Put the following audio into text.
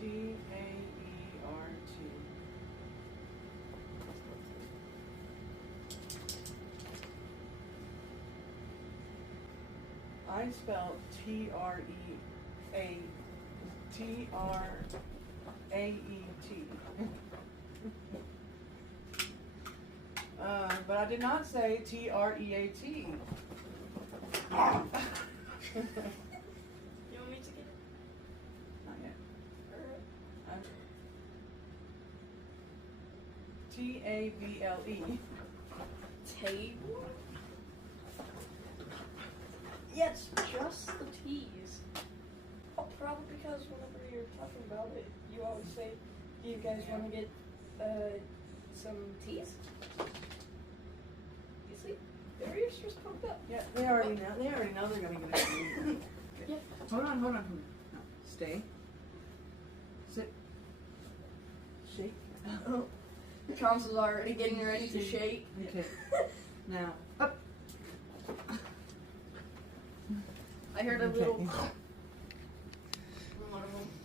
T-A-E-R-T. I spelled T-R-A-E-T. But I did not say T-R-E-A-T. You want me to get it? Not yet. Alright. T-A-B-L-E. Table? Yeah, it's just the T's. Oh, probably because whenever you're talking about it, you always say, do you guys want to get some teas? You see? Their ears just popped up. Yeah, they already know. They already know they're gonna get it. Yeah. Hold on. No, stay. Sit. Shake. Charles is already getting ready to shake. Okay. Now up. I heard a Okay. little